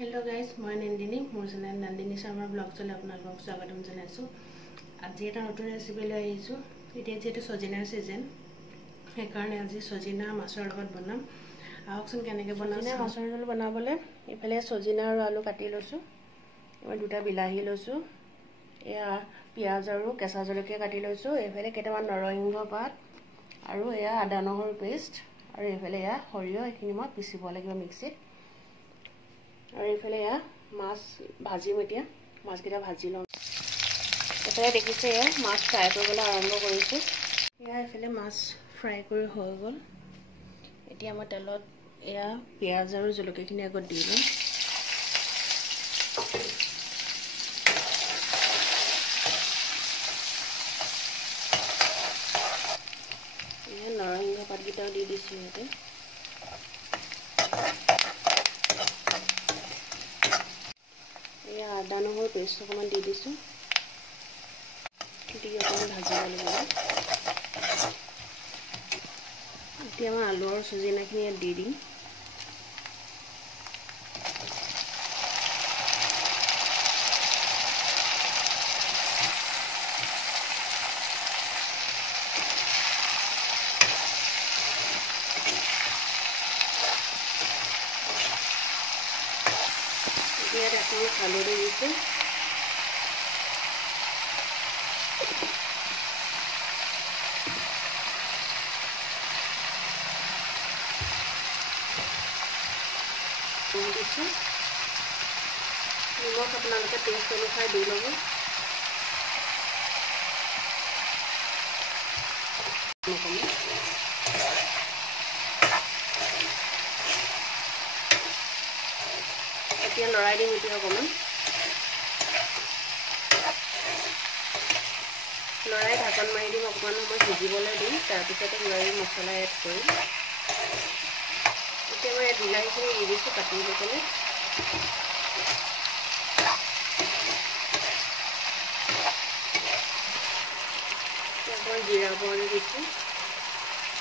Hello guys मैं नंदिनी मोर channel Nandini Sharma blog चले आपनालोকক स्वागतम जनाइছো। আজি এটা নতুন ৰেচিপি লৈ আহিছো। এতিয়া যেটো সজিনাৰ সিজন সেইকাৰণে আজি সজিনা মাছৰ লগত বনাম। আহকচোন কেনেকৈ বনাম। সজিনা মাছৰ জোল বনাবলৈ ইফালে সজিনা আৰু আলু কাটি লৈছো। মই দুটা বিলাহী লৈছো। এয়া পিয়াজ আৰু কেঁচা জলকীয়া কাটি লৈছো। এফালে কেইটামান নৰসিংহ পাত আৰু এয়া আদা নহৰু পেষ্ট আৰু এফালে এয়া সৰিয়হ এখিনি মই পিচিব লাগিব মিক্সিত। और ये माछ भाजी मैं माछकटा भाजी लम। इफाले देखिसे माछ फ्राई करबले आरम्भ करिছো। इफाले माछ फ्राई कर हो गल। एतिया मैं तेलत या पियाज और जलकियाखिनि आगत दी लम। नरसिंह पातकिटाও दी दिছো ইয়াতে। आदा নহৰু पेस्ट অকমান দি দিছো। দি অকমান ভাজিব লাগিব। এতিয়া মই আলু আৰু সজিনাখিনি ইয়াত দি দিম। ইয়াত এখন হালধি দিছে। নিমখ আপোনালোকে টেষ্ট অনুসাৰে দি ল'ব। এতিয়া লৰাই দিম এতিয়া অকণমান। লৰাই ঢাকন মাৰি দিম অকণমান সময় সিজিবলৈ দিম। তাৰপিছতে লৰাই মছলা এড কৰিম। এতিয়া মই বিলাহীখিনি দি দিছোঁ কাটি লৈ পেলাই। অকণমান জিৰা পাউডাৰ দিছোঁ।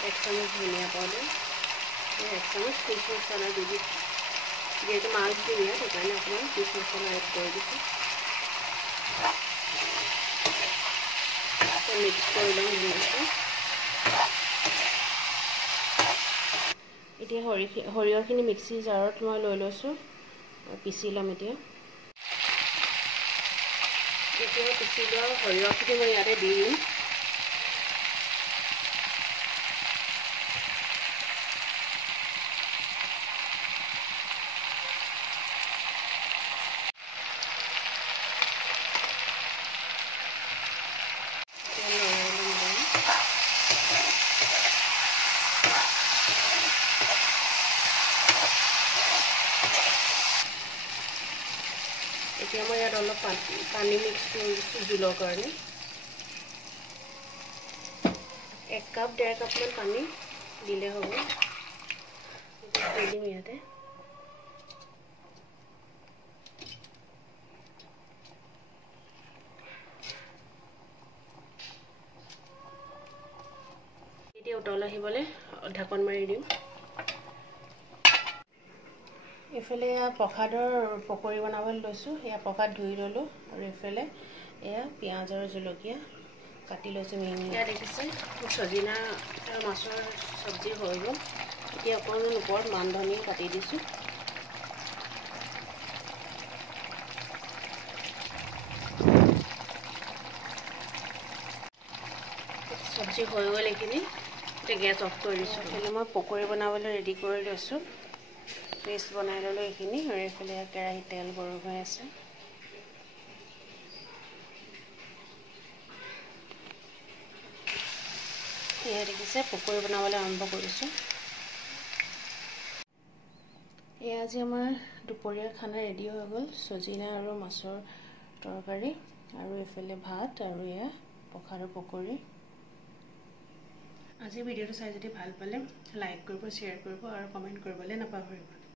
1 চামুচ ধনিয়া পাউডাৰ, 1 চামুচ ফিছ মছলা দি দিছোঁ। যেহেতু মাছ দিম ইয়াত সেইকাৰণে অকণমান ফিছ মছলা এড কৰি দিছোঁ। মিক্স কৰি ল'ম ধুনীয়াকৈ। এতিয়া সৰিয়হখিনি মিক্সি জাৰত মই লৈ লৈছোঁ। পিচি ল'ম এতিয়া পিচি লোৱা সৰিয়হখিনি মই ইয়াতে দি দিম। এতিয়া মই ইয়াত অলপ পানী মিক্স কৰি দিছোঁ জোলৰ কাৰণে। 1 কাপ 1.5 কাপমান পানী দিলে হ'ব। দি দিম ইয়াতে। এতিয়া উতল আহিবলৈ ঢাকন মাৰি দিম। ইফালে প্ৰসাদৰ পকৰি বনাবলৈ লৈছোঁ। এয়া প্ৰসাদ ধুই ল'লোঁ আৰু ইফালে এয়া পিঁয়াজ আৰু জলকীয়া কাটি লৈছোঁ মিহি। এয়া দেখিছে সজিনা আৰু মাছৰ চব্জি হৈ গ'ল। এতিয়া অকণমান ওপৰত মান ধনিয়া কাটি দিছোঁ। চব্জি হৈ গ'ল এইখিনি। এতিয়া গেছ অফ কৰি দিছোঁ। এইফালে মই পকৰি বনাবলৈ ৰেডি কৰি লৈছোঁ। পেষ্ট বনাই ল'লোঁ এইখিনি আৰু এইফালে কেৰাহীত তেল গৰম হৈ আছে। এয়া দেখিছে পকৰি বনাবলৈ আৰম্ভ কৰিছোঁ। এয়া আজি আমাৰ দুপৰীয়াৰ খানা ৰেডি হৈ গ'ল। সজিনা আৰু মাছৰ তৰকাৰী আৰু এইফালে ভাত আৰু এয়া প্ৰসাদৰ পকৰি। আজি ভিডিঅ'টো চাই যদি ভাল পালে লাইক কৰিব, শ্বেয়াৰ কৰিব আৰু কমেণ্ট কৰিবলৈ নাপাহৰিব।